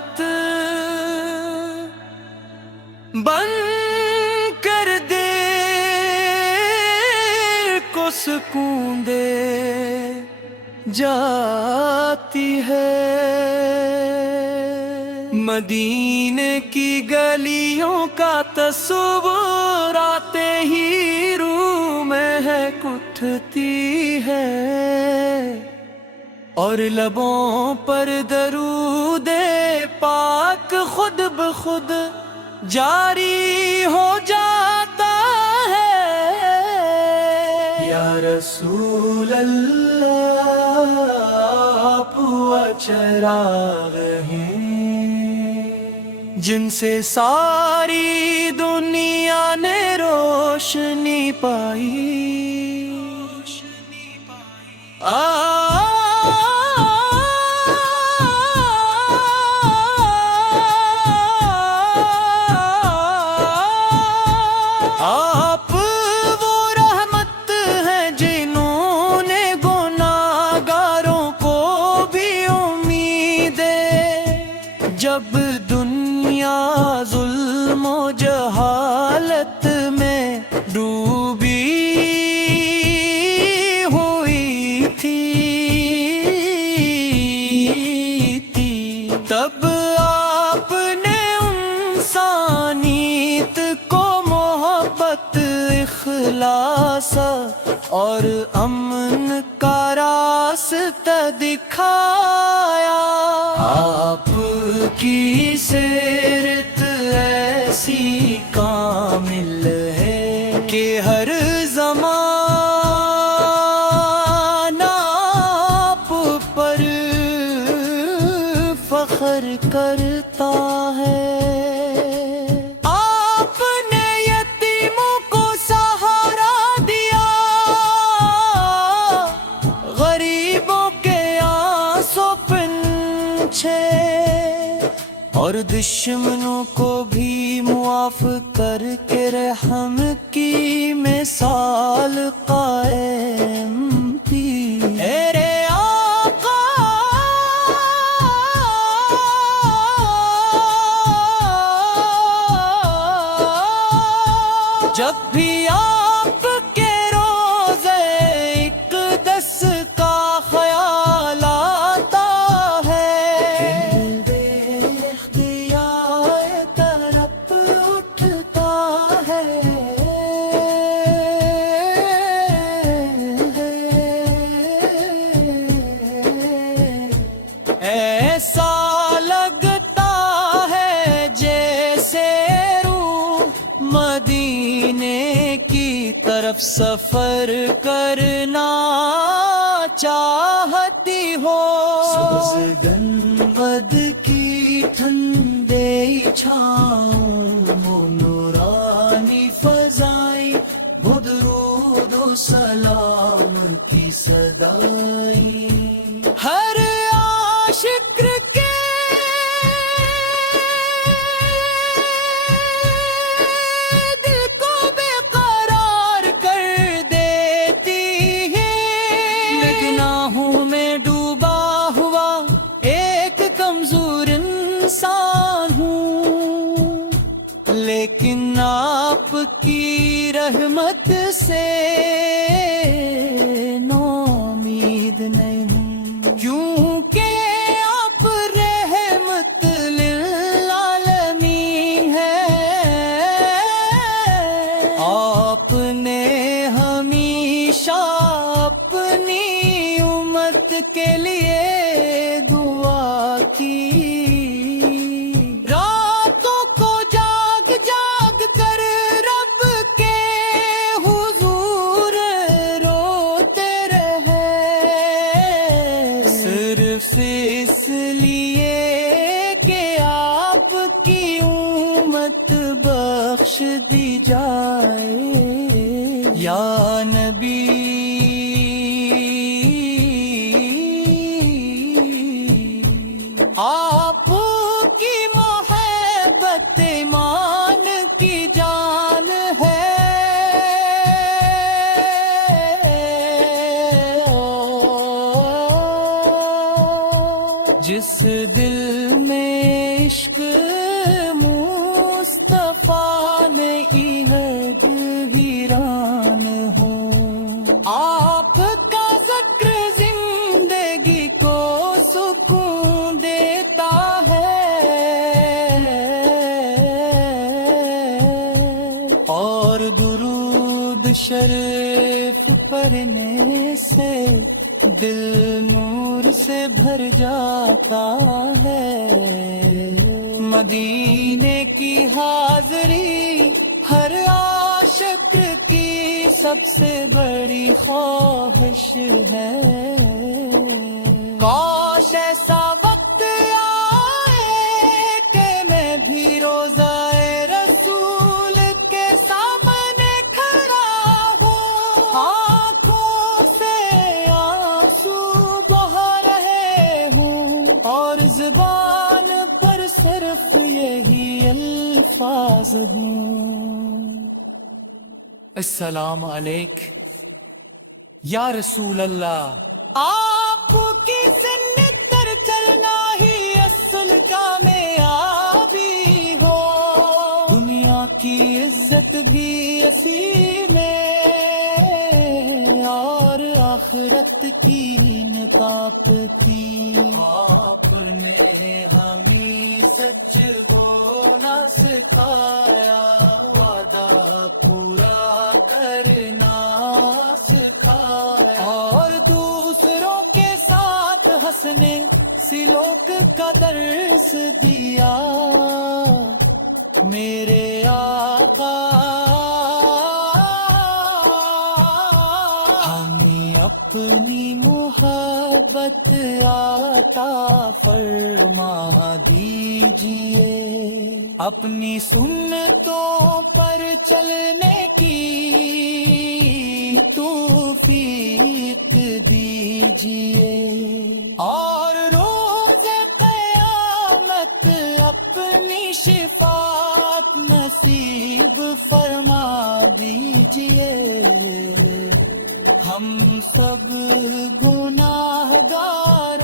رحمت بن کر دے کو سکون دے جاتی ہے۔ مدینے کی گلیوں کا تصور آتے ہی روح مہک اٹھتی ہے، اور لبوں پر درود پاک خود بخود جاری ہو جاتا ہے۔ یا رسول اللہ آپ وہ چراغ ہیں جن سے ساری دنیا نے روشنی پائی۔ آپ وہ رحمت ہیں جنہوں نے گناہگاروں کو بھی امید ہے، جب دنیا ظلم و جہالت میں ڈوبی ہوئی تھی، تب آپ نے انسانیت کو محبت، اخلاص اور امن کا راستہ دکھایا۔ آپ کی سیرت ایسی کامل ہے کہ ہر زمانہ آپ پر فخر کرتا ہے۔ آپ نے یتیموں کو سہارا دیا، غریبوں کے آنسوں پنچھے، اور دشمنوں کو بھی معاف کر کے رحم کی مثال قائم تھی۔ میرے آقا جب بھی آپ کے روزے اقدس کا خیال آتا ہے، دل اختیار طرف اٹھتا ہے۔ ایسا لگتا ہے جیسے روح مدینے کی طرف سفر کرنا چاہتی ہو۔ سبز گنبد کی ٹھنڈی چھاؤں، وہ نورانی فضائی، وہ درود و سلام کی صدائی، ہر عاشق کے دل کو بے قرار کر دیتی ہے۔ میں گناہوں میں ڈوبا ہوا ایک کمزور انسان ہوں، لیکن آپ کی رحمت سے نومید نہیں ہوں، کیونکہ آپ رحمت للعالمین ہے۔ آپ نے ہمیشہ اپنی امت کے لیے دعا کی، راتوں کو جاگ جاگ کر رب کے حضور روتے رہے، صرف اس لیے کہ آپ کی امت بخش دی جائے۔ یا نبی آپ کی محبت ایمان کی جان ہے، جس دل میں شریف پڑھنے سے دل نور سے بھر جاتا ہے، مدینے کی حاضری ہر عاشق کی سب سے بڑی خواہش ہے۔ کاش ایسا وقت آئے کہ میں بھی روضۂ رسول کے سامنے کھڑا ہوں، آنکھوں سے آنسو بہا رہے ہوں اور زبان پر صرف یہی الفاظ ہوں، السلام علیک یا رسول اللہ۔ آپ کی سنت پر چلنا ہی اصل کامیابی ہو، دنیا کی عزت بھی اسی میں اور آخرت کی نکات کی۔ آپ نے ہمیں سچ بولنا سکھایا، وعدہ پورا کرنا سکھایا، اور دوسروں کے ساتھ ہنسنے سلوک کا درس دیا۔ میرے آقا ہمیں اپنی محبت عطا فرما دیجئے، اپنی سنتوں پر چلنے کی توفیق دیجئے، اور روز قیامت اپنی شفاعت نصیب فرما دیجئے۔ ہم سب گناہگار